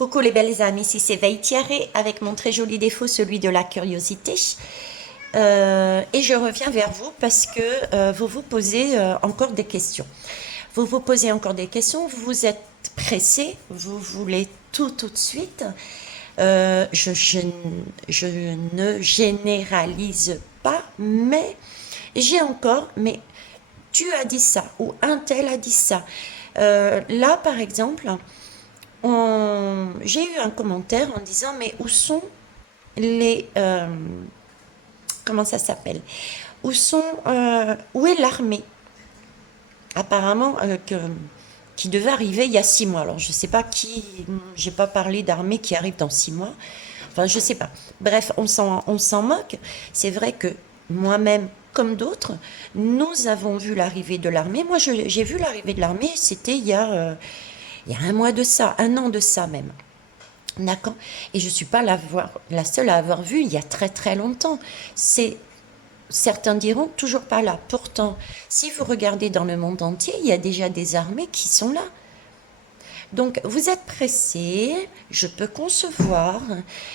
Coucou les belles amies, ici c'est Veitiaré avec mon très joli défaut, celui de la curiosité. Et je reviens vers vous parce que vous vous posez encore des questions. Vous vous posez encore des questions, vous êtes pressé, vous voulez tout de suite. Je ne généralise pas, mais mais tu as dit ça ou un tel a dit ça. Là, par exemple, j'ai eu un commentaire en disant, mais où sont les... comment ça s'appelle? Où est l'armée? Apparemment, qui devait arriver il y a 6 mois. Alors, je ne sais pas qui... J'ai pas parlé d'armée qui arrive dans 6 mois. Enfin, je sais pas. Bref, on s'en moque. C'est vrai que moi-même, comme d'autres, nous avons vu l'arrivée de l'armée. Moi, j'ai vu l'arrivée de l'armée, c'était il y a un mois de ça, un an de ça même. D'accord. Et je ne suis pas la seule à avoir vu il y a très longtemps. C'est, certains diront toujours pas là. Pourtant, si vous regardez dans le monde entier, il y a déjà des armées qui sont là. Donc, vous êtes pressé, je peux concevoir,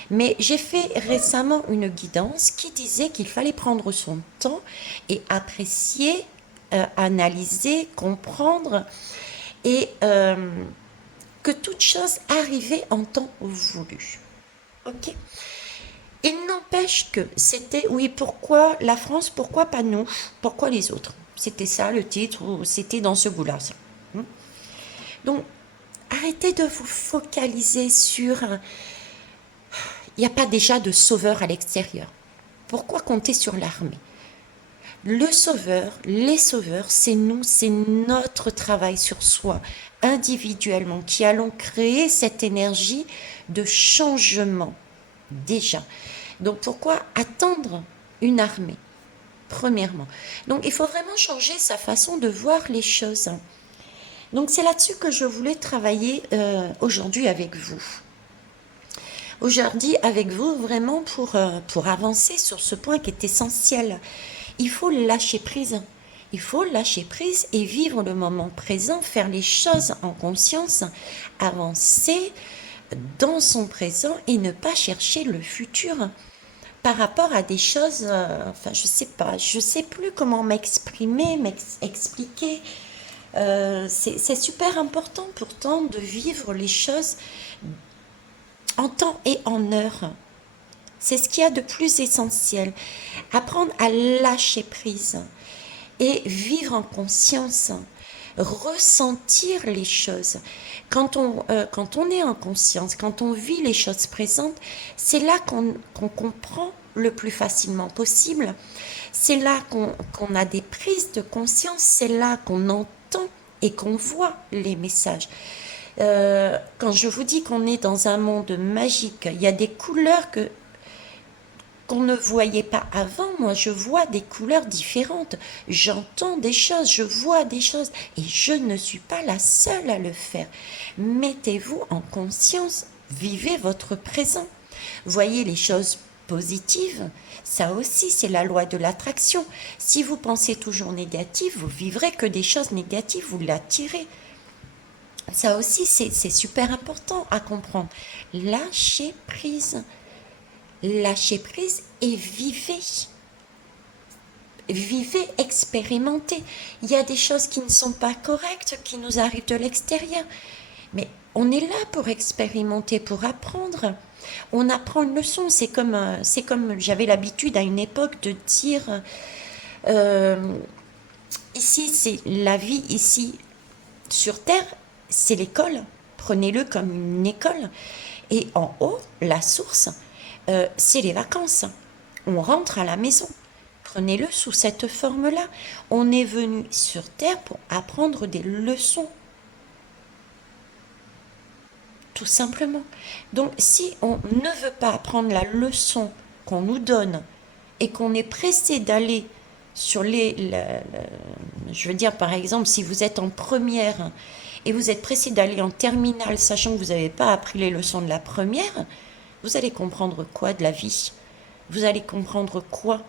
mais j'ai fait récemment une guidance qui disait qu'il fallait prendre son temps et apprécier, analyser, comprendre et que toute chose arrivait en temps voulu. Ok. Il n'empêche que c'était, oui, pourquoi la France, pourquoi pas nous, pourquoi les autres? C'était ça le titre, ou c'était dans ce goût-là. Ça. Donc, arrêtez de vous focaliser sur... Il n'y a pas déjà de sauveur à l'extérieur. Pourquoi compter sur l'armée? Le sauveur, les sauveurs, c'est nous, c'est notre travail sur soi, individuellement, qui allons créer cette énergie de changement, déjà. Donc pourquoi attendre une armée, premièrement? Donc il faut vraiment changer sa façon de voir les choses. Donc c'est là-dessus que je voulais travailler aujourd'hui avec vous. Aujourd'hui avec vous vraiment pour avancer sur ce point qui est essentiel. Il faut lâcher prise. Il faut lâcher prise et vivre le moment présent, faire les choses en conscience, avancer dans son présent et ne pas chercher le futur par rapport à des choses, enfin je sais pas, je sais plus comment m'exprimer, m'expliquer. C'est super important pourtant de vivre les choses en temps et en heure. C'est ce qu'il y a de plus essentiel. Apprendre à lâcher prise et vivre en conscience, ressentir les choses. Quand on est en conscience, quand on vit les choses présentes, c'est là qu'on comprend le plus facilement possible. C'est là qu'on a des prises de conscience, c'est là qu'on entend et qu'on voit les messages. Quand je vous dis qu'on est dans un monde magique, il y a des couleurs qu'on ne voyait pas avant. Moi, je vois des couleurs différentes, j'entends des choses, je vois des choses, et je ne suis pas la seule à le faire. Mettez-vous en conscience, vivez votre présent, voyez les choses positives. Ça aussi, c'est la loi de l'attraction. Si vous pensez toujours négatif, vous vivrez que des choses négatives, vous l'attirez. Ça aussi, c'est super important à comprendre. Lâchez prise. Lâchez prise et vivez. Vivez, expérimentez. Il y a des choses qui ne sont pas correctes, qui nous arrivent de l'extérieur. Mais on est là pour expérimenter, pour apprendre. On apprend une leçon. C'est comme j'avais l'habitude à une époque de dire, euh, ici, c'est la vie, ici, sur Terre, c'est l'école. Prenez-le comme une école. Et en haut, la source, c'est les vacances. On rentre à la maison. Prenez-le sous cette forme-là. On est venu sur Terre pour apprendre des leçons, tout simplement. Donc, si on ne veut pas apprendre la leçon qu'on nous donne et qu'on est pressé d'aller sur je veux dire, par exemple, si vous êtes en première et vous êtes pressé d'aller en terminale, sachant que vous n'avez pas appris les leçons de la première, vous allez comprendre quoi de la vie? Vous allez comprendre quoi?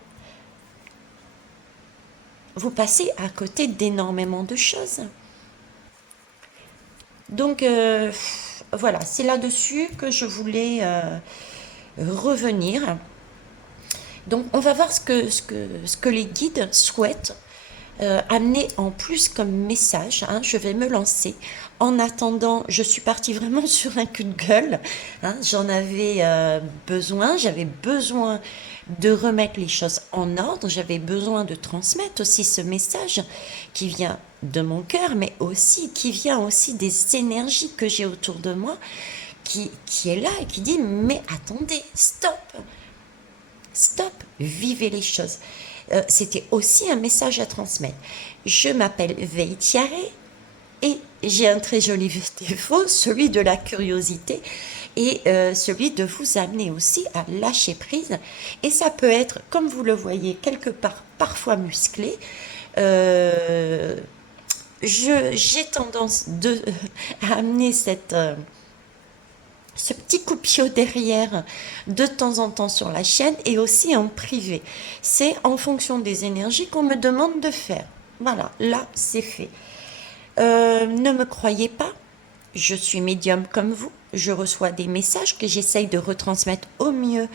Vous passez à côté d'énormément de choses. Donc, voilà, c'est là-dessus que je voulais revenir. Donc, on va voir ce que les guides souhaitent amener en plus comme message. Hein. Je vais me lancer. En attendant, je suis partie vraiment sur un coup de gueule. Hein. J'en avais besoin. J'avais besoin de remettre les choses en ordre. J'avais besoin de transmettre aussi ce message qui vient de mon cœur, mais aussi qui vient aussi des énergies que j'ai autour de moi, qui est là et qui dit, mais attendez, stop, stop, vivez les choses. C'était aussi un message à transmettre. Je m'appelle Veitiare et j'ai un très joli défaut, celui de la curiosité et celui de vous amener aussi à lâcher prise. Et ça peut être, comme vous le voyez, quelque part parfois musclé. Euh, j'ai tendance à amener ce petit coup de pied derrière de temps en temps sur la chaîne et aussi en privé. C'est en fonction des énergies qu'on me demande de faire. Voilà, là c'est fait. Ne me croyez pas, je suis médium comme vous. Je reçois des messages que j'essaye de retransmettre au mieux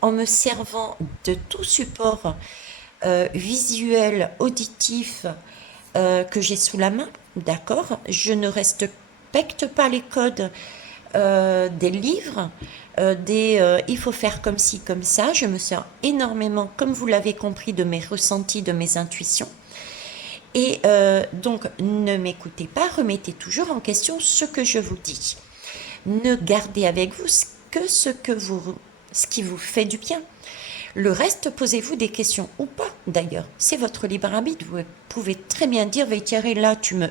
en me servant de tout support visuel, auditif que j'ai sous la main. D'accord. Je ne respecte pas les codes des livres, il faut faire comme ci, comme ça. Je me sers énormément, comme vous l'avez compris, de mes ressentis, de mes intuitions. Et donc, ne m'écoutez pas, remettez toujours en question ce que je vous dis. Ne gardez avec vous que ce qui vous fait du bien. Le reste, posez-vous des questions ou pas, d'ailleurs. C'est votre libre arbitre. Vous pouvez très bien dire, Veitiare, là, tu me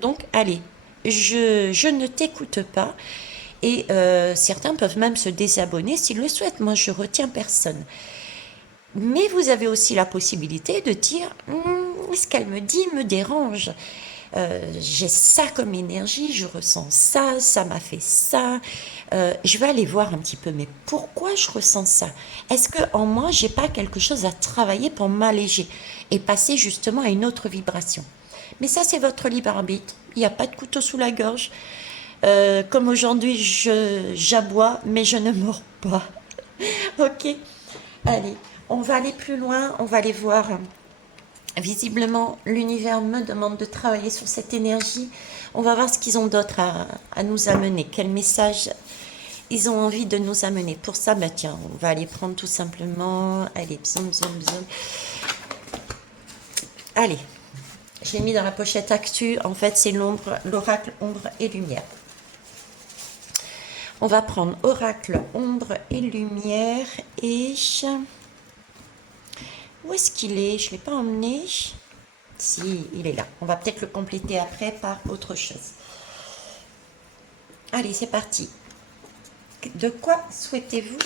donc, allez, je ne t'écoute pas. Et certains peuvent même se désabonner s'ils le souhaitent. Moi, je retiens personne. Mais vous avez aussi la possibilité de dire ce qu'elle me dit me dérange. J'ai ça comme énergie, je ressens ça, ça m'a fait ça. Je vais aller voir un petit peu, mais pourquoi je ressens ça? Est-ce que en moi, j'ai pas quelque chose à travailler pour m'alléger et passer justement à une autre vibration? Mais ça, c'est votre libre arbitre. Il n'y a pas de couteau sous la gorge. Comme aujourd'hui, j'aboie, mais je ne mords pas. Ok, allez, on va aller plus loin, on va aller voir. Visiblement, l'univers me demande de travailler sur cette énergie. On va voir ce qu'ils ont d'autre à nous amener. Quel message ils ont envie de nous amener. Pour ça, bah tiens, on va aller prendre tout simplement. Allez, zoom, zoom, zoom. Allez, je l'ai mis dans la pochette actu. En fait, c'est l'oracle ombre et lumière. On va prendre oracle ombre et lumière et... Où est-ce qu'il est? Je ne l'ai pas emmené. Si, il est là. On va peut-être le compléter après par autre chose. Allez, c'est parti. De quoi souhaitez-vous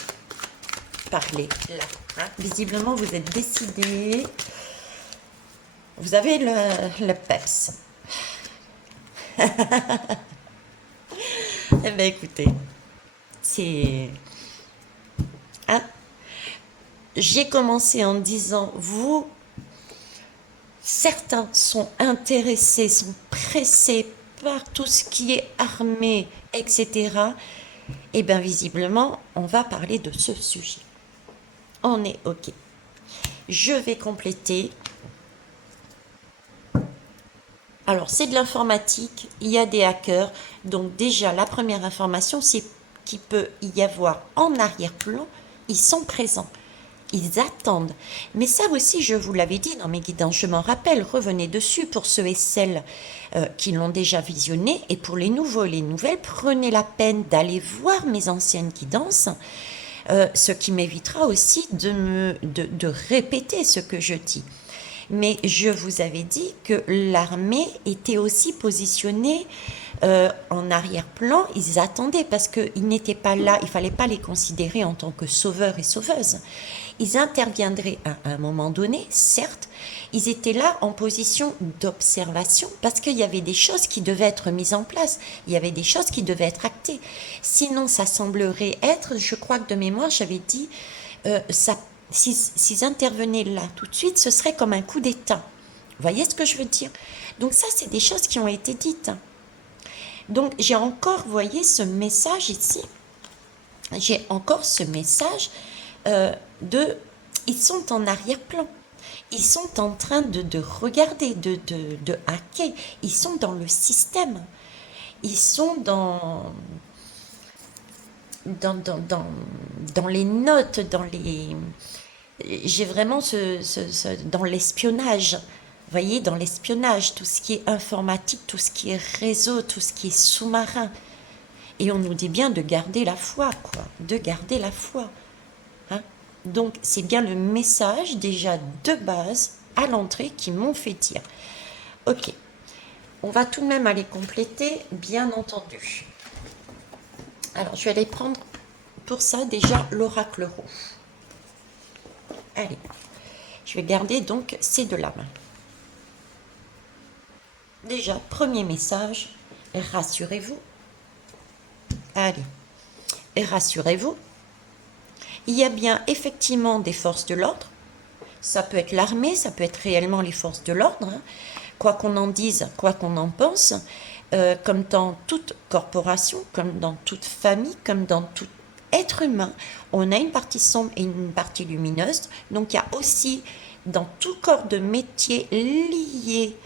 parler là, hein? Visiblement, vous êtes décidé. Vous avez le peps. Eh bien, écoutez, c'est... Hein? J'ai commencé en disant, vous, certains sont intéressés, sont pressés par tout ce qui est armé, etc. Et bien, visiblement, on va parler de ce sujet. On est OK. Je vais compléter. Alors, c'est de l'informatique, il y a des hackers. Donc, déjà, la première information, c'est qu'il peut y avoir en arrière-plan, ils sont présents. Ils attendent. Mais ça aussi, je vous l'avais dit dans mes guidances, je m'en rappelle, revenez dessus pour ceux et celles qui l'ont déjà visionné. Et pour les nouveaux et les nouvelles, prenez la peine d'aller voir mes anciennes guidances, ce qui m'évitera aussi de répéter ce que je dis. Mais je vous avais dit que l'armée était aussi positionnée en arrière-plan. Ils attendaient parce qu'ils n'étaient pas là, il ne fallait pas les considérer en tant que sauveurs et sauveuses. Ils interviendraient à un moment donné, certes. Ils étaient là en position d'observation parce qu'il y avait des choses qui devaient être mises en place. Il y avait des choses qui devaient être actées. Sinon, ça semblerait être, je crois que de mémoire, j'avais dit, s'ils intervenaient là tout de suite, ce serait comme un coup d'État. Vous voyez ce que je veux dire? Donc ça, c'est des choses qui ont été dites. Donc, j'ai encore, vous voyez, ce message ici. J'ai encore ce message de... Ils sont en arrière-plan. Ils sont en train de regarder, de hacker. Ils sont dans le système. Ils sont dans les notes, dans les... J'ai vraiment dans l'espionnage. Vous voyez, dans l'espionnage, tout ce qui est informatique, tout ce qui est réseau, tout ce qui est sous-marin. Et on nous dit bien de garder la foi, quoi. De garder la foi. Hein. Donc, c'est bien le message déjà de base à l'entrée qui m'ont fait dire. Ok, on va tout de même aller compléter, bien entendu. Alors, je vais aller prendre pour ça déjà l'oracle rouge. Allez, je vais garder donc ces deux lames. Déjà, premier message, rassurez-vous. Allez, et rassurez-vous, il y a bien effectivement des forces de l'ordre. Ça peut être l'armée, ça peut être réellement les forces de l'ordre. Hein. Quoi qu'on en dise, quoi qu'on en pense, comme dans toute corporation, comme dans toute famille, comme dans tout être humain, on a une partie sombre et une partie lumineuse. Donc il y a aussi dans tout corps de métier lié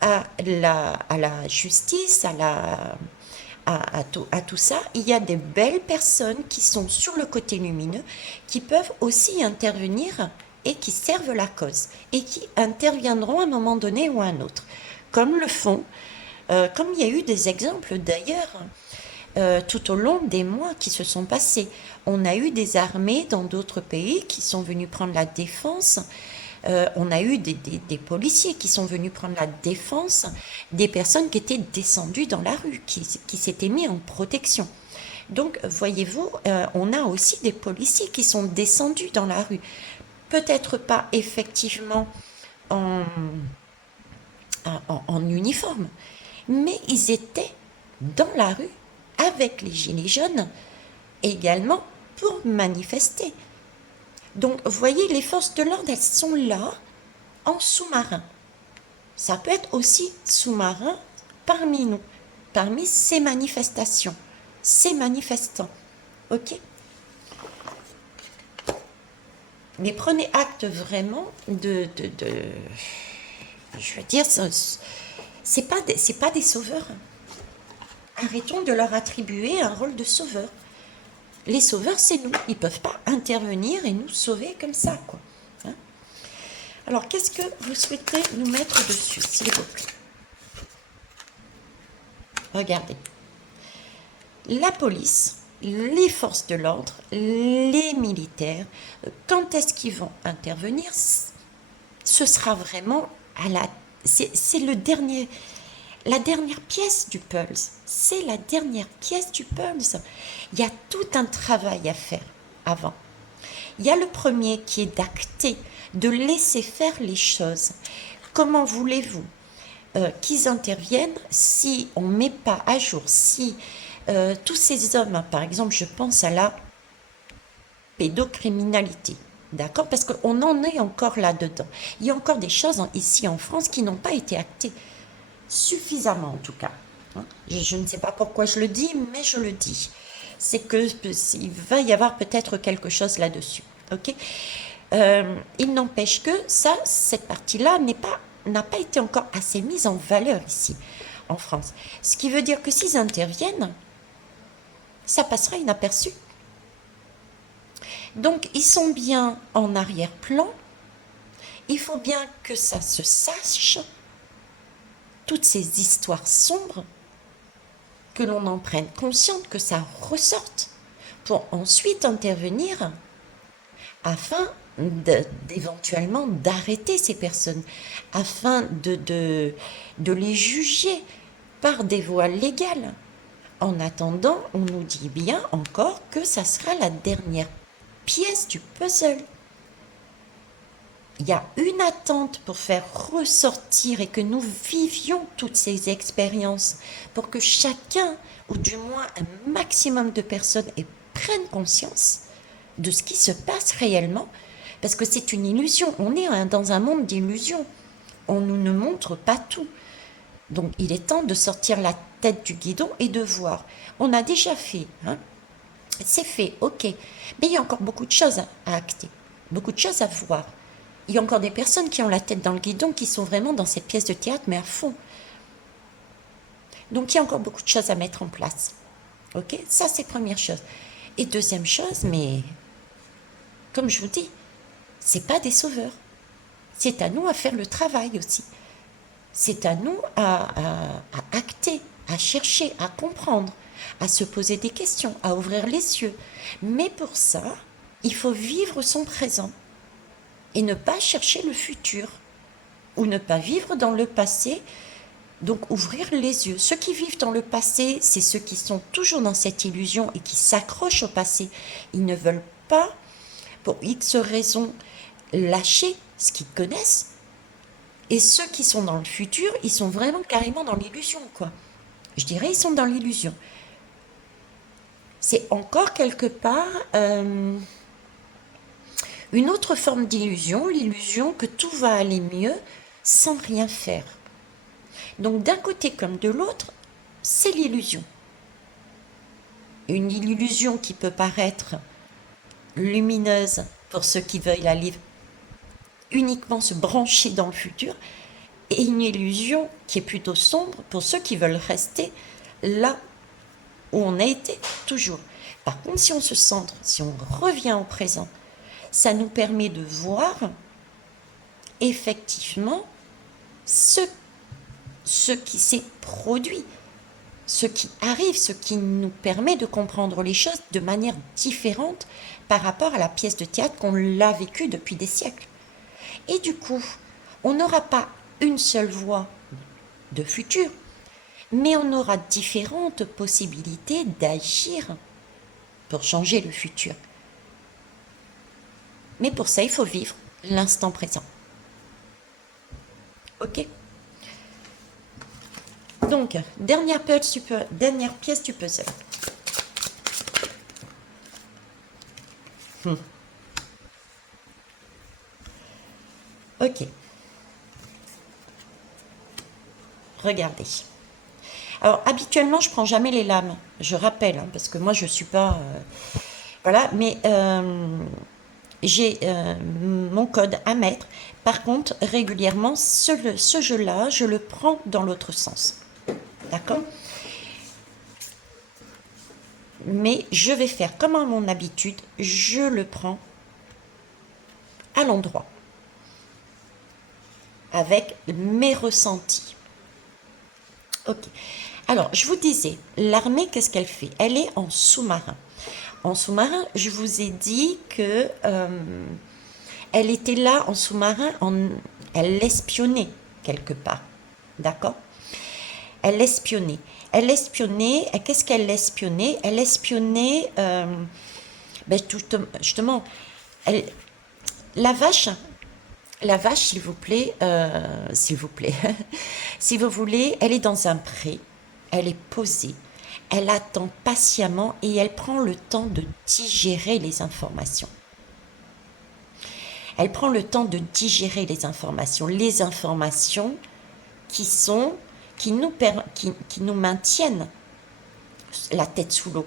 à la justice, à tout ça, il y a des belles personnes qui sont sur le côté lumineux, qui peuvent aussi intervenir et qui servent la cause, et qui interviendront à un moment donné ou à un autre, comme le font, comme il y a eu des exemples d'ailleurs, tout au long des mois qui se sont passés. On a eu des armées dans d'autres pays qui sont venus prendre la défense. On a eu des policiers qui sont venus prendre la défense des personnes qui étaient descendues dans la rue, qui s'étaient mis en protection. Donc, voyez-vous, on a aussi des policiers qui sont descendus dans la rue. Peut-être pas effectivement en, en uniforme, mais ils étaient dans la rue avec les gilets jaunes également pour manifester. Donc, vous voyez, les forces de l'ordre, elles sont là en sous-marin. Ça peut être aussi sous-marin parmi nous, parmi ces manifestations, ces manifestants. Ok? Mais prenez acte vraiment je veux dire, c'est pas des sauveurs. Arrêtons de leur attribuer un rôle de sauveur. Les sauveurs, c'est nous. Ils ne peuvent pas intervenir et nous sauver comme ça, quoi. Hein. Alors, qu'est-ce que vous souhaitez nous mettre dessus, s'il vous plaît? Regardez. La police, les forces de l'ordre, les militaires, quand est-ce qu'ils vont intervenir? Ce sera vraiment à la... C'est le dernier... La dernière pièce du puzzle, c'est la dernière pièce du puzzle. Il y a tout un travail à faire avant. Il y a le premier qui est d'acter, de laisser faire les choses. Comment voulez-vous qu'ils interviennent si on ne met pas à jour, si tous ces hommes, par exemple, je pense à la pédocriminalité, d'accord? Parce qu'on en est encore là-dedans. Il y a encore des choses ici en France qui n'ont pas été actées. Suffisamment en tout cas. Je ne sais pas pourquoi je le dis, mais je le dis. C'est que il va y avoir peut-être quelque chose là-dessus. Ok. Il n'empêche que ça, cette partie-là n'a pas été encore assez mise en valeur ici en France. Ce qui veut dire que s'ils interviennent, ça passera inaperçu. Donc ils sont bien en arrière-plan. Il faut bien que ça se sache. Toutes ces histoires sombres, que l'on en prenne conscience, que ça ressorte, pour ensuite intervenir afin d'éventuellement d'arrêter ces personnes, afin de les juger par des voies légales. En attendant, on nous dit bien encore que ça sera la dernière pièce du puzzle. Il y a une attente pour faire ressortir et que nous vivions toutes ces expériences pour que chacun, ou du moins un maximum de personnes, prennent conscience de ce qui se passe réellement, parce que c'est une illusion. On est dans un monde d'illusions. On nous ne montre pas tout. Donc il est temps de sortir la tête du guidon et de voir. On a déjà fait, hein? C'est fait, ok. Mais il y a encore beaucoup de choses à acter, beaucoup de choses à voir. Il y a encore des personnes qui ont la tête dans le guidon, qui sont vraiment dans cette pièce de théâtre, mais à fond. Donc il y a encore beaucoup de choses à mettre en place. Ok? Ça, c'est première chose. Et deuxième chose, mais comme je vous dis, c'est pas des sauveurs. C'est à nous à faire le travail aussi. C'est à nous à acter, à chercher, à comprendre, à se poser des questions, à ouvrir les yeux. Mais pour ça, il faut vivre son présent et ne pas chercher le futur ou ne pas vivre dans le passé. Donc ouvrir les yeux. Ceux qui vivent dans le passé, c'est ceux qui sont toujours dans cette illusion et qui s'accrochent au passé. Ils ne veulent pas, pour X raisons, lâcher ce qu'ils connaissent. Et ceux qui sont dans le futur, ils sont vraiment carrément dans l'illusion, quoi. Je dirais, ils sont dans l'illusion. C'est encore quelque part une autre forme d'illusion, l'illusion que tout va aller mieux sans rien faire. Donc d'un côté comme de l'autre, c'est l'illusion. Une illusion qui peut paraître lumineuse pour ceux qui veulent aller uniquement se brancher dans le futur, et une illusion qui est plutôt sombre pour ceux qui veulent rester là où on a été toujours. Par contre, si on se centre, si on revient au présent, ça nous permet de voir effectivement ce qui s'est produit, ce qui arrive, ce qui nous permet de comprendre les choses de manière différente par rapport à la pièce de théâtre qu'on l'a vécue depuis des siècles. Et du coup, on n'aura pas une seule voie de futur, mais on aura différentes possibilités d'agir pour changer le futur. Mais pour ça, il faut vivre l'instant présent. Ok? Donc, dernière pièce du puzzle. Ok. Regardez. Alors, habituellement, je prends jamais les lames. Je rappelle, hein, parce que moi, je suis pas... voilà, mais j'ai mon code à mettre. Par contre, régulièrement, ce jeu-là, je le prends dans l'autre sens. D'accord? Mais je vais faire comme à mon habitude, je le prends à l'endroit, avec mes ressentis. Ok. Alors, je vous disais, l'armée, qu'est-ce qu'elle fait? Elle est en sous-marin. En sous-marin, je vous ai dit que elle était là en sous-marin, elle espionnait quelque part. D'accord? Elle espionnait. Elle espionnait. Qu'est-ce qu'elle espionnait? Elle espionnait, ben, justement, la vache, s'il vous plaît, si vous voulez, elle est dans un pré, elle est posée, elle attend patiemment et elle prend le temps de digérer les informations. Elle prend le temps de digérer les informations qui nous maintiennent la tête sous l'eau.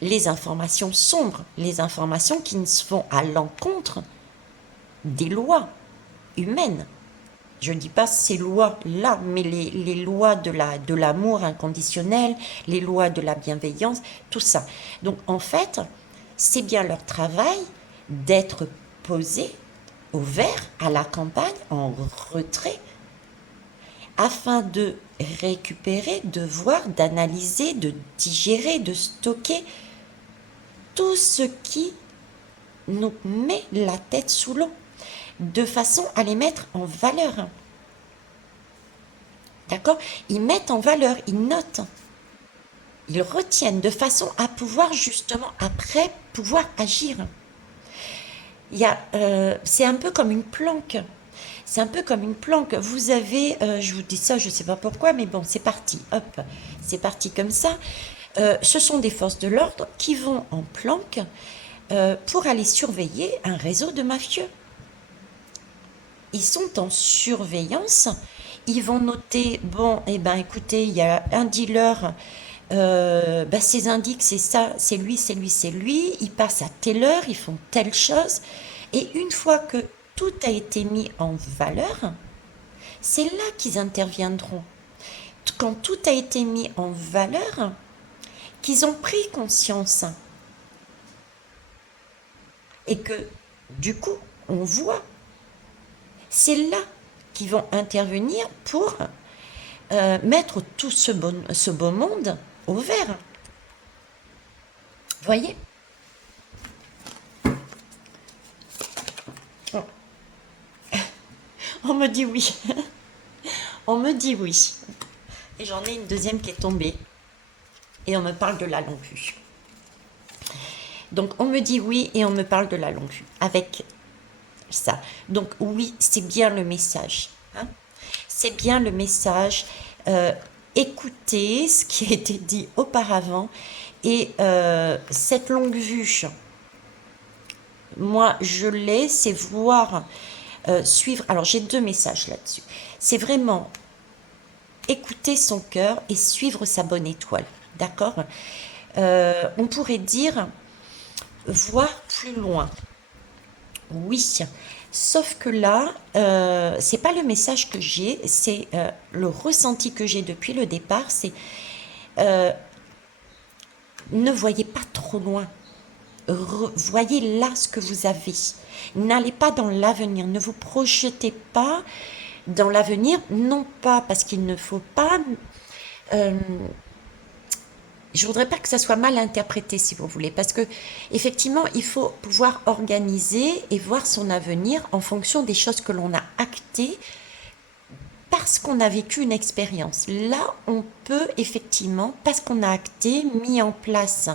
Les informations sombres, les informations qui ne vont à l'encontre des lois humaines. Je ne dis pas ces lois-là, mais les lois de l'amour inconditionnel, les lois de la bienveillance, tout ça. Donc en fait, c'est bien leur travail d'être posés au vert, à la campagne, en retrait, afin de récupérer, de voir, d'analyser, de digérer, de stocker tout ce qui nous met la tête sous l'eau, de façon à les mettre en valeur. D'accord? Ils mettent en valeur, ils notent, ils retiennent de façon à pouvoir justement après pouvoir agir. C'est un peu comme une planque. C'est un peu comme une planque. Vous avez, je vous dis ça, je ne sais pas pourquoi, mais bon, c'est parti. Hop, c'est parti comme ça. Ce sont des forces de l'ordre qui vont en planque pour aller surveiller un réseau de mafieux. Ils sont en surveillance, Ils vont noter, bon, eh ben, écoutez, il y a un dealer, ses indices, c'est ça, c'est lui, c'est lui, c'est lui. Ils passent à telle heure, ils font telle chose. Et une fois que tout a été mis en valeur, c'est là qu'ils interviendront. Quand tout a été mis en valeur, qu'ils ont pris conscience et que du coup, on voit, c'est là qu'ils vont intervenir pour mettre tout ce beau monde au vert. Voyez? On me dit oui. On me dit oui. Et j'en ai une deuxième qui est tombée. Et on me parle de la longue vue. Donc on me dit oui et on me parle de la longue vue. Avec ça. Donc oui, c'est bien le message. Hein. C'est bien le message. Écoutez ce qui a été dit auparavant. Et cette longue vue, moi je l'ai, c'est voir, suivre. Alors j'ai deux messages là-dessus. C'est vraiment écouter son cœur et suivre sa bonne étoile. D'accord. On pourrait dire voir plus loin. Oui, sauf que là, c'est pas le message que j'ai, c'est le ressenti que j'ai depuis le départ, c'est ne voyez pas trop loin. Voyez là ce que vous avez. N'allez pas dans l'avenir, ne vous projetez pas dans l'avenir, non pas parce qu'il ne faut pas je voudrais pas que ça soit mal interprété, si vous voulez, parce que effectivement, il faut pouvoir organiser et voir son avenir en fonction des choses que l'on a actées parce qu'on a vécu une expérience. Là, on peut effectivement, parce qu'on a acté, mis en place,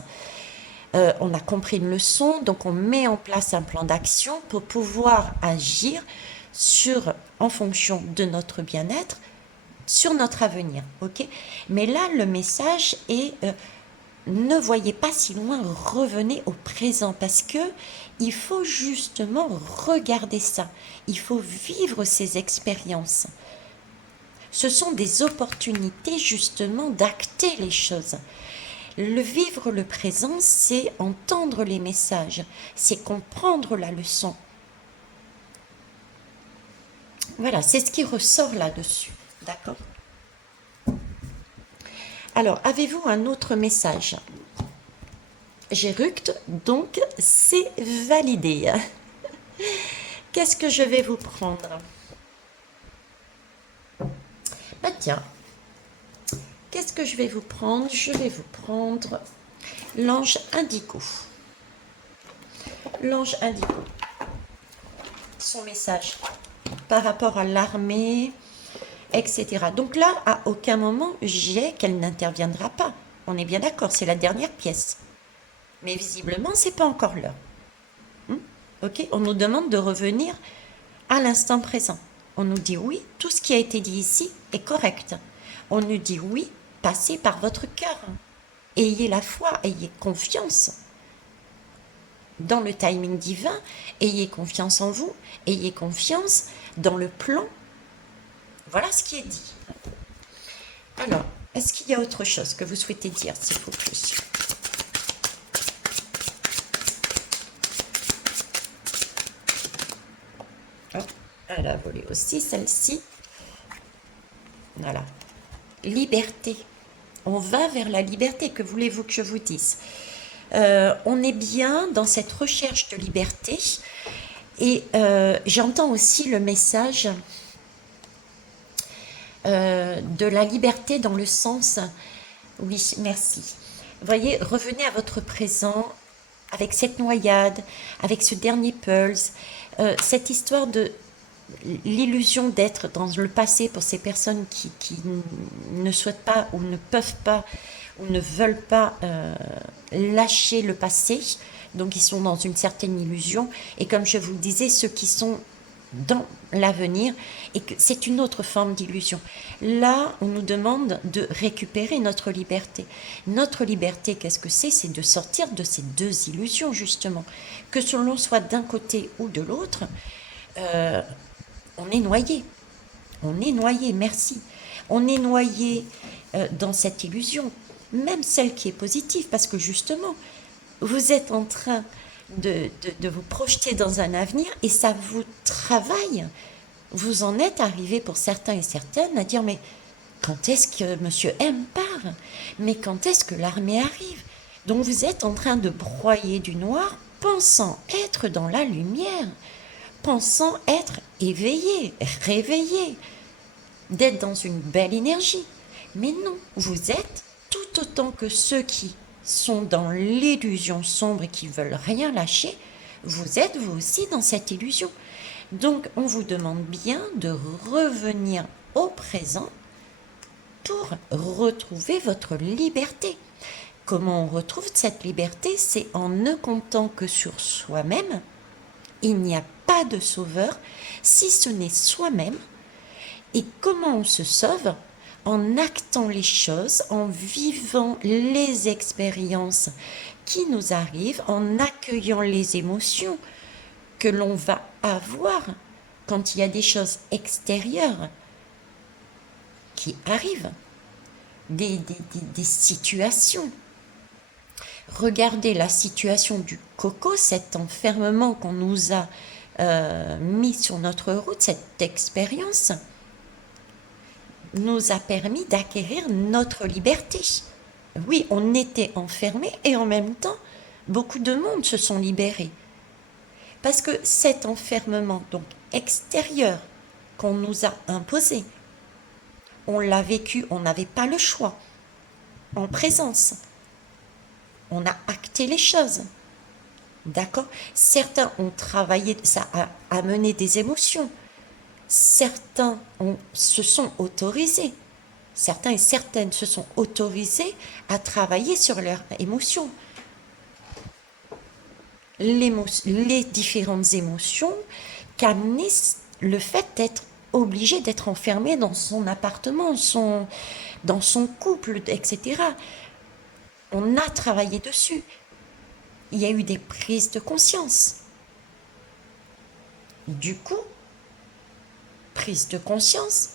on a compris une leçon, donc on met en place un plan d'action pour pouvoir agir en fonction de notre bien-être, sur notre avenir, ok? Mais là, le message est ne voyez pas si loin, revenez au présent parce que il faut justement regarder ça. Il faut vivre ces expériences. Ce sont des opportunités justement d'acter les choses. Le vivre le présent, c'est entendre les messages, c'est comprendre la leçon. Voilà, c'est ce qui ressort là-dessus. D'accord? Alors, avez-vous un autre message? J'éructe, donc c'est validé. Qu'est-ce que je vais vous prendre? Bah tiens, qu'est-ce que je vais vous prendre? Je vais vous prendre l'ange indigo. L'ange indigo. Son message par rapport à l'armée, etc. Donc là, à aucun moment, j'ai qu'elle n'interviendra pas. On est bien d'accord, c'est la dernière pièce. Mais visiblement, c'est pas encore l'heure. Ok, on nous demande de revenir à l'instant présent. On nous dit oui, tout ce qui a été dit ici est correct. On nous dit oui, passez par votre cœur. Ayez la foi, ayez confiance dans le timing divin, ayez confiance en vous, ayez confiance dans le plan. Voilà ce qui est dit. Alors, est-ce qu'il y a autre chose que vous souhaitez dire, s'il vous plaît? Elle a volé aussi, celle-ci. Voilà. Liberté. On va vers la liberté. Que voulez-vous que je vous dise? On est bien dans cette recherche de liberté. Et j'entends aussi le message de la liberté dans le sens... Oui, merci. Vous voyez, revenez à votre présent avec cette noyade, avec ce dernier Pulse, cette histoire de l'illusion d'être dans le passé pour ces personnes qui ne souhaitent pas ou ne peuvent pas ou ne veulent pas lâcher le passé, donc ils sont dans une certaine illusion, et comme je vous le disais, ceux qui sont dans l'avenir, et que c'est une autre forme d'illusion. Là, on nous demande de récupérer notre liberté. Notre liberté, qu'est-ce que c'est? C'est de sortir de ces deux illusions, justement. Que l'on soit d'un côté ou de l'autre, on est noyé. On est noyé, merci. On est noyé dans cette illusion, même celle qui est positive, parce que justement, vous êtes en train de vous projeter dans un avenir et ça vous travaille. Vous en êtes arrivé pour certains et certaines à dire mais quand est-ce que Monsieur M part? Mais quand est-ce que l'armée arrive? Donc vous êtes en train de broyer du noir, pensant être dans la lumière, pensant être éveillé, réveillé, d'être dans une belle énergie. Mais non, vous êtes tout autant que ceux qui sont dans l'illusion sombre et qui veulent rien lâcher, vous êtes vous aussi dans cette illusion. Donc on vous demande bien de revenir au présent pour retrouver votre liberté. Comment on retrouve cette liberté? C'est en ne comptant que sur soi-même. Il n'y a pas de sauveur si ce n'est soi-même. Et comment on se sauve? En actant les choses, en vivant les expériences qui nous arrivent, en accueillant les émotions que l'on va avoir quand il y a des choses extérieures qui arrivent, des situations. Regardez la situation du coco, cet enfermement qu'on nous a mis sur notre route, cette expérience nous a permis d'acquérir notre liberté. Oui, on était enfermés et en même temps, beaucoup de monde se sont libérés. Parce que cet enfermement donc extérieur qu'on nous a imposé, on l'a vécu, on n'avait pas le choix, en présence. On a acté les choses. D'accord? Certains ont travaillé, ça a amené des émotions. Certains se sont autorisés. Certains et certaines se sont autorisés à travailler sur leurs émotions. Les différentes émotions qu'amenait le fait d'être obligé d'être enfermé dans son appartement, dans son couple, etc. On a travaillé dessus. Il y a eu des prises de conscience. Du coup, prise de conscience,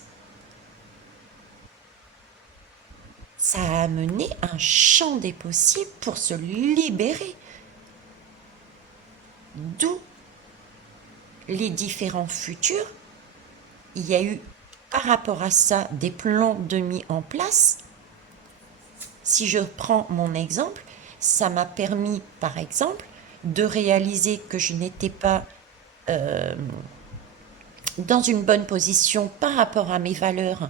ça a amené un champ des possibles pour se libérer. D'où les différents futurs. Il y a eu par rapport à ça des plans de mis en place. Si je prends mon exemple, ça m'a permis par exemple de réaliser que je n'étais pas dans une bonne position par rapport à mes valeurs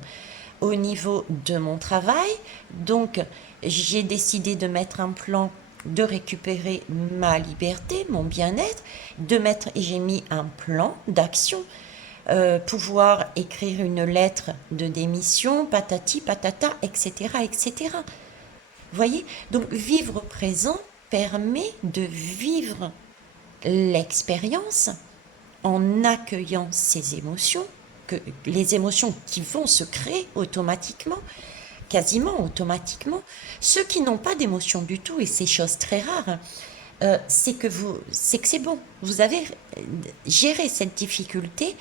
au niveau de mon travail. Donc, j'ai décidé de mettre un plan de récupérer ma liberté, mon bien-être, et j'ai mis un plan d'action, pouvoir écrire une lettre de démission, patati, patata, etc., etc. Vous voyez? Donc, vivre au présent permet de vivre l'expérience en accueillant ces émotions, les émotions qui vont se créer automatiquement, quasiment automatiquement. Ceux qui n'ont pas d'émotion du tout, et c'est chose très rare, c'est que c'est bon. Vous avez géré cette difficulté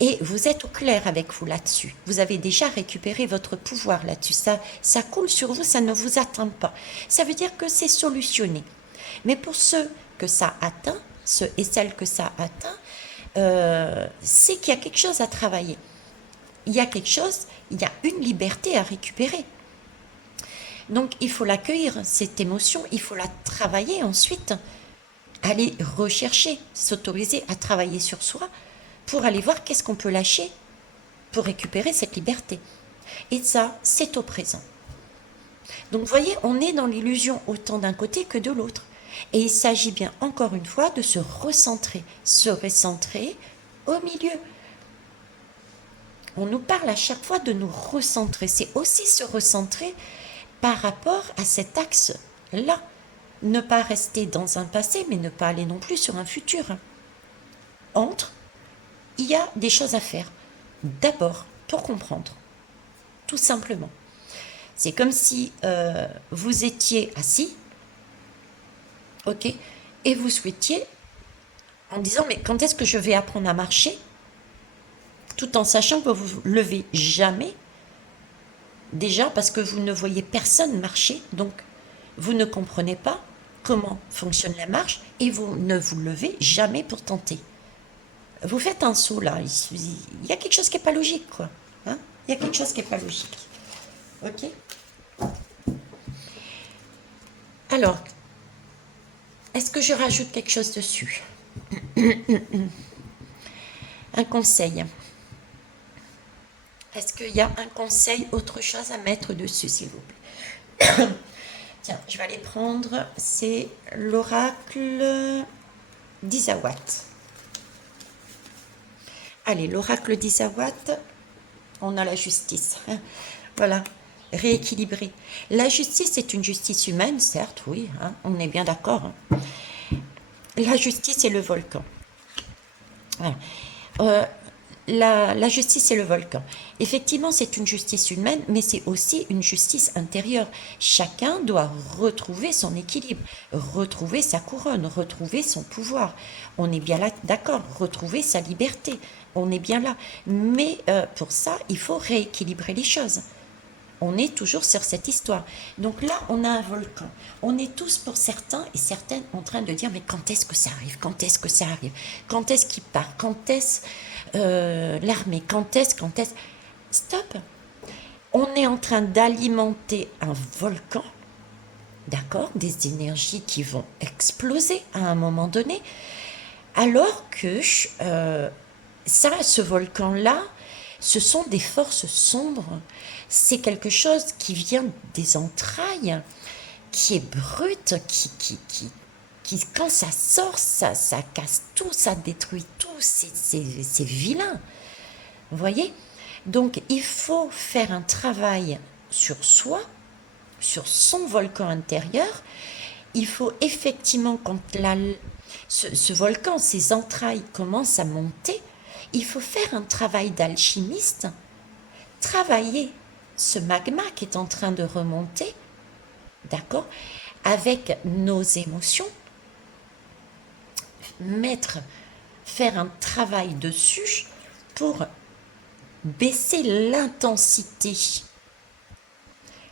et vous êtes au clair avec vous là-dessus. Vous avez déjà récupéré votre pouvoir là-dessus. Ça coule sur vous, ça ne vous atteint pas. Ça veut dire que c'est solutionné. Mais pour ceux que ça atteint, ceux et celles que ça atteint, c'est qu'il y a quelque chose à travailler. Il y a quelque chose, il y a une liberté à récupérer. Donc il faut l'accueillir, cette émotion, il faut la travailler ensuite, aller rechercher, s'autoriser à travailler sur soi pour aller voir qu'est-ce qu'on peut lâcher pour récupérer cette liberté. Et ça, c'est au présent. Donc vous voyez, on est dans l'illusion autant d'un côté que de l'autre. Et il s'agit bien encore une fois de se recentrer au milieu. On nous parle à chaque fois de nous recentrer. C'est aussi se recentrer par rapport à cet axe-là. Ne pas rester dans un passé, mais ne pas aller non plus sur un futur. Entre, il y a des choses à faire. D'abord, pour comprendre. Tout simplement. C'est comme si vous étiez assis, ok, et vous souhaitiez, en disant, mais quand est-ce que je vais apprendre à marcher? tout en sachant que vous vous levez jamais, déjà parce que vous ne voyez personne marcher, donc vous ne comprenez pas comment fonctionne la marche et vous ne vous levez jamais pour tenter. Vous faites un saut là, il y a quelque chose qui n'est pas logique, quoi. Hein. Il y a quelque chose qui n'est pas logique. Ok. Alors, est-ce que je rajoute quelque chose dessus? Un conseil. Est-ce qu'il y a un conseil, autre chose à mettre dessus, s'il vous plaît? Tiens, je vais aller prendre, c'est l'oracle d'Isawat. Allez, l'oracle d'Isawat, on a la justice. Voilà, rééquilibrer. La justice est une justice humaine, certes, oui, hein, on est bien d'accord. Hein. La justice est le volcan. Voilà. Euh, la justice et le volcan. Effectivement, c'est une justice humaine, mais c'est aussi une justice intérieure. Chacun doit retrouver son équilibre, retrouver sa couronne, retrouver son pouvoir. On est bien là, d'accord, retrouver sa liberté. On est bien là. Mais pour ça, il faut rééquilibrer les choses. On est toujours sur cette histoire. Donc là, on a un volcan. On est tous, pour certains et certaines, en train de dire, mais quand est-ce que ça arrive? Quand est-ce que ça arrive? Quand est-ce qu'il part? Quand est-ce l'armée? Quand est-ce? Stop. On est en train d'alimenter un volcan, d'accord? Des énergies qui vont exploser à un moment donné, alors que ce volcan-là, ce sont des forces sombres. C'est quelque chose qui vient des entrailles, qui est brut, qui quand ça sort, ça casse tout, ça détruit tout, c'est vilain. Vous voyez? Donc il faut faire un travail sur soi, sur son volcan intérieur. Il faut effectivement, quand ce volcan, ses entrailles commencent à monter, il faut faire un travail d'alchimiste, travailler ce magma qui est en train de remonter, d'accord, avec nos émotions, faire un travail dessus pour baisser l'intensité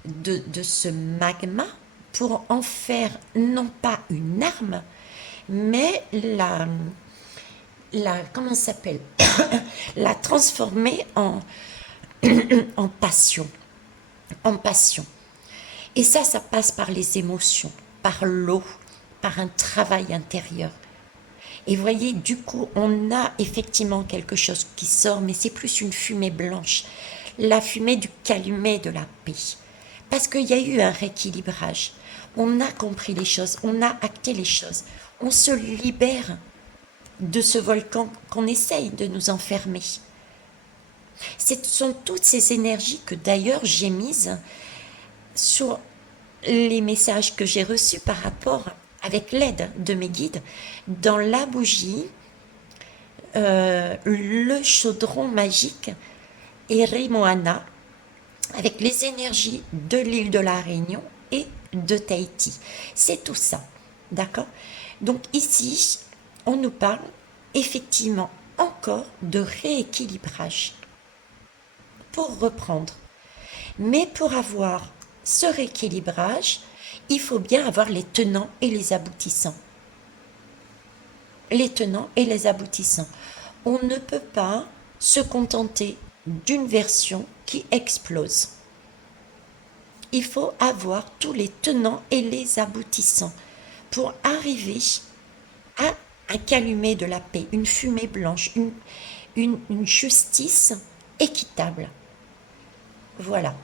de ce magma, pour en faire non pas une arme, mais comment ça s'appelle, la transformer en passion, en passion. Et ça passe par les émotions, par l'eau, par un travail intérieur. Et voyez, du coup, on a effectivement quelque chose qui sort, mais c'est plus une fumée blanche, la fumée du calumet de la paix. Parce qu'il y a eu un rééquilibrage. On a compris les choses, on a acté les choses. On se libère de ce volcan qu'on essaye de nous enfermer. Ce sont toutes ces énergies que d'ailleurs j'ai mises sur les messages que j'ai reçus par rapport, avec l'aide de mes guides, dans la bougie, le chaudron magique Ere Moana, avec les énergies de l'île de la Réunion et de Tahiti. C'est tout ça, d'accord? Donc ici, on nous parle effectivement encore de rééquilibrage pour reprendre. Mais pour avoir ce rééquilibrage, il faut bien avoir les tenants et les aboutissants. Les tenants et les aboutissants. On ne peut pas se contenter d'une version qui explose. Il faut avoir tous les tenants et les aboutissants pour arriver à un calumet de la paix, une fumée blanche, une justice équitable. Voilà.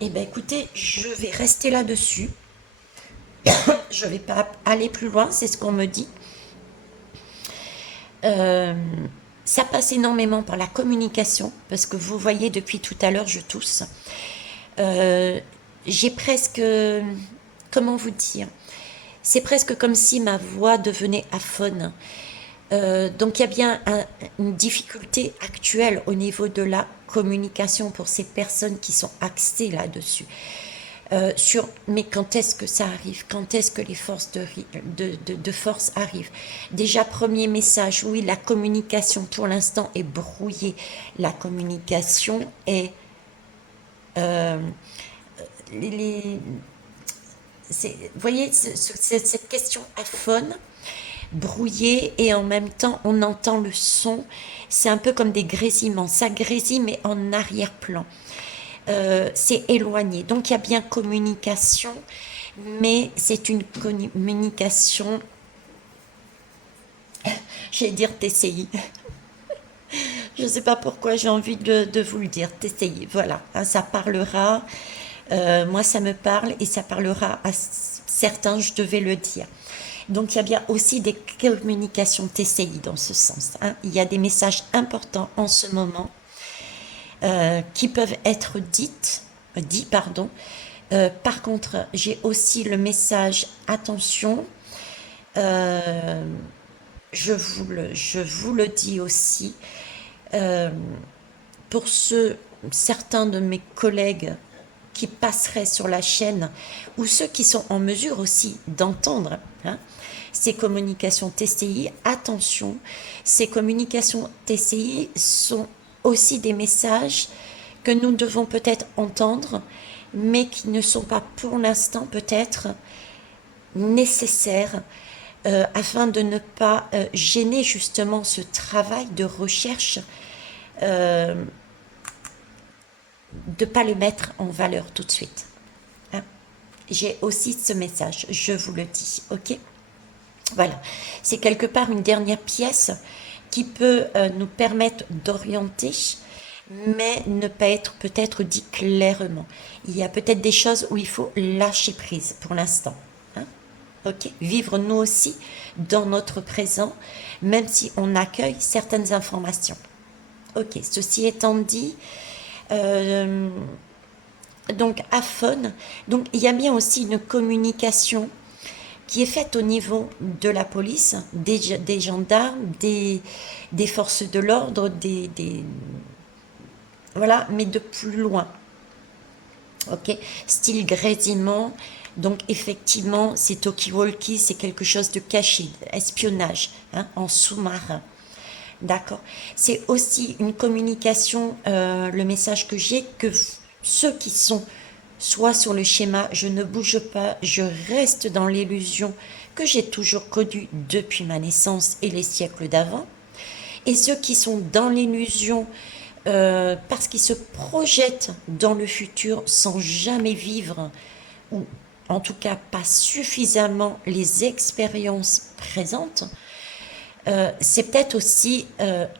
Eh bien écoutez, je vais rester là-dessus. Je ne vais pas aller plus loin, c'est ce qu'on me dit. Ça passe énormément par la communication, parce que vous voyez depuis tout à l'heure, je tousse. J'ai presque, comment vous dire, c'est presque comme si ma voix devenait aphone. Donc il y a bien une difficulté actuelle au niveau de la communication pour ces personnes qui sont axées là-dessus. Mais quand est-ce que ça arrive? Quand est-ce que les forces de force arrivent? Déjà, premier message, oui, la communication pour l'instant est brouillée. La communication est... euh, les, vous voyez, cette question aphone, brouillée, et en même temps, on entend le son. C'est un peu comme des grésillements. Ça grésille, mais en arrière-plan. C'est éloigné. Donc il y a bien communication, mais c'est une communication, j'allais dire TCI. Je ne sais pas pourquoi j'ai envie de vous le dire, TCI. Voilà, hein, ça parlera. Moi, ça me parle et ça parlera à certains, je devais le dire. Donc il y a bien aussi des communications TCI dans ce sens, hein. Il y a des messages importants en ce moment qui peuvent être dits, pardon. Par contre, j'ai aussi le message attention. euh, je vous le dis aussi euh, pour certains de mes collègues qui passeraient sur la chaîne ou ceux qui sont en mesure aussi d'entendre, hein, ces communications TCI. Attention, ces communications TCI sont aussi des messages que nous devons peut-être entendre, mais qui ne sont pas pour l'instant peut-être nécessaires afin de ne pas gêner justement ce travail de recherche, de ne pas le mettre en valeur tout de suite, hein. J'ai aussi ce message, je vous le dis, ok? Voilà, c'est quelque part une dernière pièce qui peut nous permettre d'orienter, mais ne pas être peut-être dit clairement. Il y a peut-être des choses où il faut lâcher prise pour l'instant, hein. Ok, vivre nous aussi dans notre présent, même si on accueille certaines informations. Ok, ceci étant dit, euh, donc aphone, donc il y a bien aussi une communication qui est faite au niveau de la police, des gendarmes, des forces de l'ordre, voilà, mais de plus loin. Ok, style grésillement. Donc effectivement, c'est talkie-walkie, c'est quelque chose de caché, espionnage, hein, en sous-marin. D'accord. C'est aussi une communication, le message que j'ai, que ceux qui sont soit sur le schéma je ne bouge pas, je reste dans l'illusion que j'ai toujours connue depuis ma naissance et les siècles d'avant, et ceux qui sont dans l'illusion parce qu'ils se projettent dans le futur sans jamais vivre, ou en tout cas pas suffisamment les expériences présentes, c'est peut-être aussi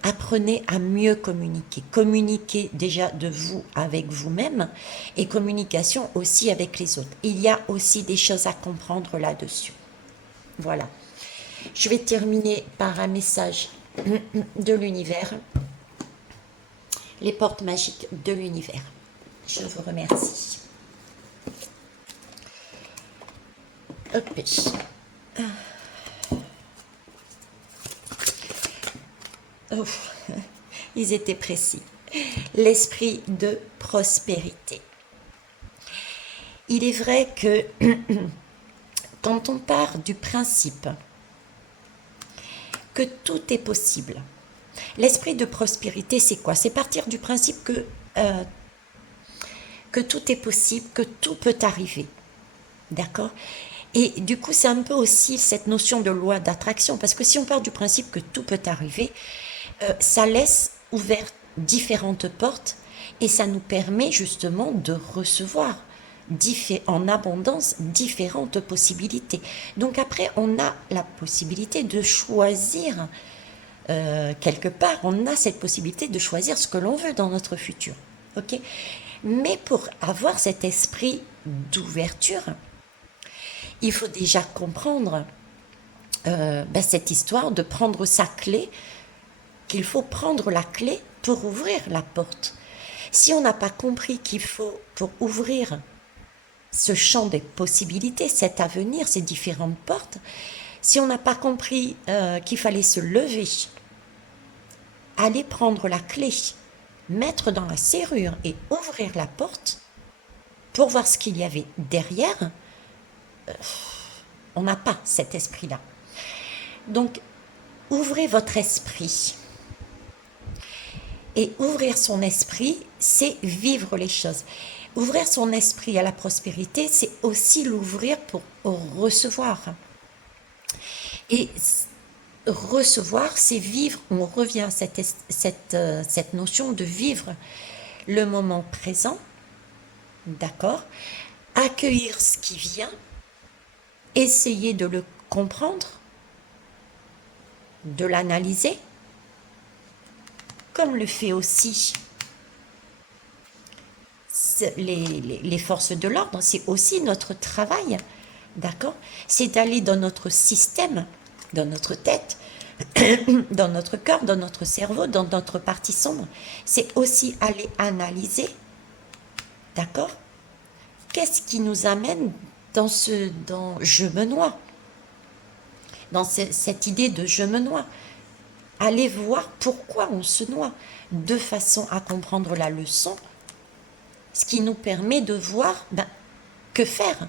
apprenez à mieux communiquer. Communiquer déjà de vous avec vous-même et communication aussi avec les autres. Il y a aussi des choses à comprendre là-dessus. Voilà. Je vais terminer par un message de l'univers. Les portes magiques de l'univers. Je vous remercie. Hop. Oh, ils étaient précis. L'esprit de prospérité. Il est vrai que quand on part du principe que tout est possible, l'esprit de prospérité, c'est quoi? C'est partir du principe que tout est possible, que tout peut arriver. D'accord? Et du coup, c'est un peu aussi cette notion de loi d'attraction, parce que si on part du principe que tout peut arriver, ça laisse ouvertes différentes portes et ça nous permet justement de recevoir en abondance différentes possibilités. Donc après, on a la possibilité de choisir, quelque part, on a cette possibilité de choisir ce que l'on veut dans notre futur. Ok? Mais pour avoir cet esprit d'ouverture, il faut déjà comprendre cette histoire de prendre sa clé, qu'il faut prendre la clé pour ouvrir la porte. Si on n'a pas compris qu'il faut, pour ouvrir ce champ des possibilités, cet avenir, ces différentes portes, si on n'a pas compris qu'il fallait se lever, aller prendre la clé, mettre dans la serrure et ouvrir la porte pour voir ce qu'il y avait derrière, on n'a pas cet esprit-là. Donc, ouvrez votre esprit. Et ouvrir son esprit, c'est vivre les choses. Ouvrir son esprit à la prospérité, c'est aussi l'ouvrir pour recevoir. Et recevoir, c'est vivre, on revient à cette notion de vivre le moment présent, d'accord? Accueillir ce qui vient, essayer de le comprendre, de l'analyser, comme le fait aussi les forces de l'ordre, c'est aussi notre travail, d'accord? C'est d'aller dans notre système, dans notre tête, dans notre corps, dans notre cerveau, dans notre partie sombre. C'est aussi aller analyser, d'accord? Qu'est-ce qui nous amène dans je me noie, dans cette idée de je me noie? Aller voir pourquoi on se noie, de façon à comprendre la leçon, ce qui nous permet de voir, que faire?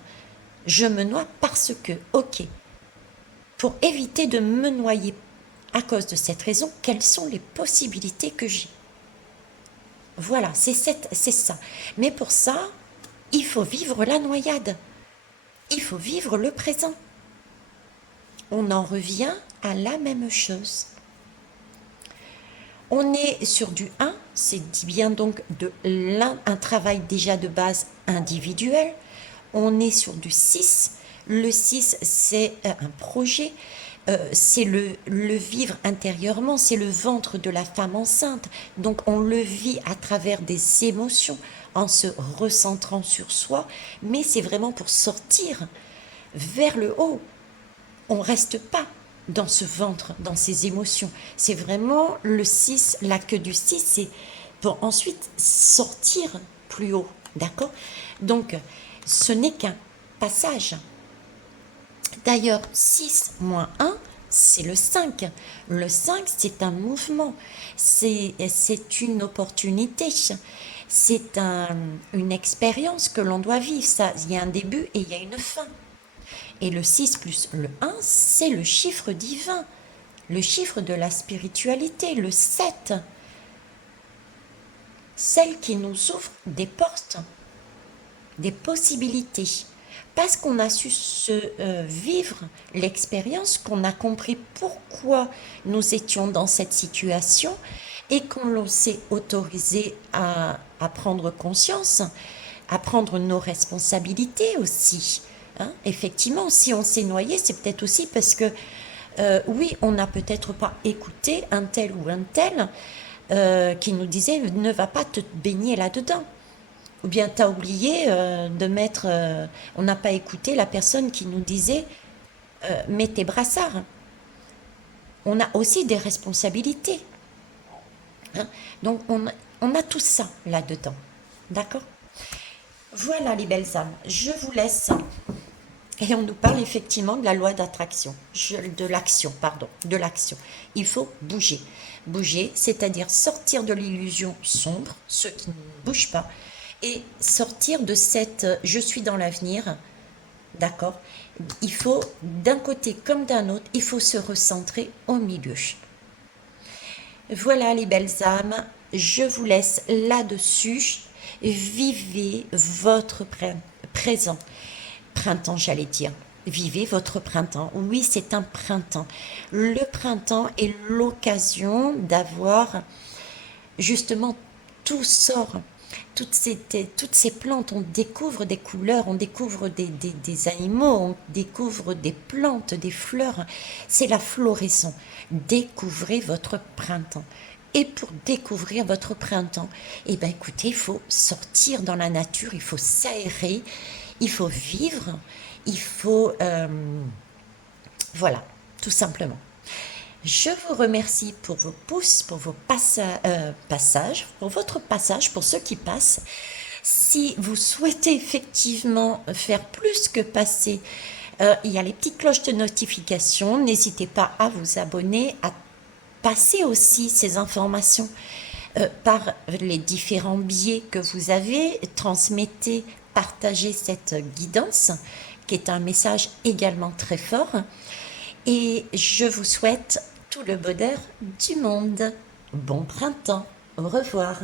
Je me noie parce que, ok, pour éviter de me noyer à cause de cette raison, quelles sont les possibilités que j'ai? Voilà, c'est ça. Mais pour ça, il faut vivre la noyade. Il faut vivre le présent. On en revient à la même chose. On est sur du 1, c'est bien donc un travail déjà de base individuel. On est sur du 6. Le 6, c'est un projet, c'est le vivre intérieurement, c'est le ventre de la femme enceinte. Donc on le vit à travers des émotions, en se recentrant sur soi, mais c'est vraiment pour sortir vers le haut. On ne reste pas dans ce ventre, dans ces émotions. C'est vraiment le 6, la queue du 6, c'est pour ensuite sortir plus haut. D'accord? Donc, ce n'est qu'un passage. D'ailleurs, 6 moins 1, c'est le 5. Le 5, c'est un mouvement. C'est une opportunité. C'est une expérience que l'on doit vivre. Ça, il y a un début et il y a une fin. Et le 6 plus le 1, c'est le chiffre divin, le chiffre de la spiritualité, le 7. Celle qui nous ouvre des portes, des possibilités. Parce qu'on a su vivre l'expérience, qu'on a compris pourquoi nous étions dans cette situation et qu'on s'est autorisé à prendre conscience, à prendre nos responsabilités aussi. Hein, effectivement, si on s'est noyé, c'est peut-être aussi parce que, oui, on n'a peut-être pas écouté un tel ou un tel qui nous disait ne va pas te baigner là-dedans. Ou bien tu as oublié de mettre. On n'a pas écouté la personne qui nous disait mets tes brassards. On a aussi des responsabilités. Hein, donc on a tout ça là-dedans. D'accord? Voilà les belles âmes. Je vous laisse. Et on nous parle effectivement de la loi d'attraction, de l'action, pardon, de l'action. Il faut bouger. Bouger, c'est-à-dire sortir de l'illusion sombre, ce qui ne bouge pas, et sortir de cette je suis dans l'avenir, d'accord? Il faut, d'un côté comme d'un autre, il faut se recentrer au milieu. Voilà les belles âmes, je vous laisse là-dessus. Vivez votre présent. Printemps, j'allais dire. Vivez votre printemps. Oui, c'est un printemps. Le printemps est l'occasion d'avoir justement tout sort. Toutes ces plantes, on découvre des couleurs, on découvre des animaux, on découvre des plantes, des fleurs. C'est la floraison. Découvrez votre printemps. Et pour découvrir votre printemps, eh bien écoutez, il faut sortir dans la nature, il faut s'aérer, il faut vivre, il faut... voilà, tout simplement. Je vous remercie pour vos pouces, pour vos passages, pour votre passage, pour ceux qui passent. Si vous souhaitez effectivement faire plus que passer, il y a les petites cloches de notification. N'hésitez pas à vous abonner, à passer aussi ces informations par les différents biais que vous avez. Transmettez partager cette guidance, qui est un message également très fort. Et je vous souhaite tout le bonheur du monde. Bon printemps. Au revoir.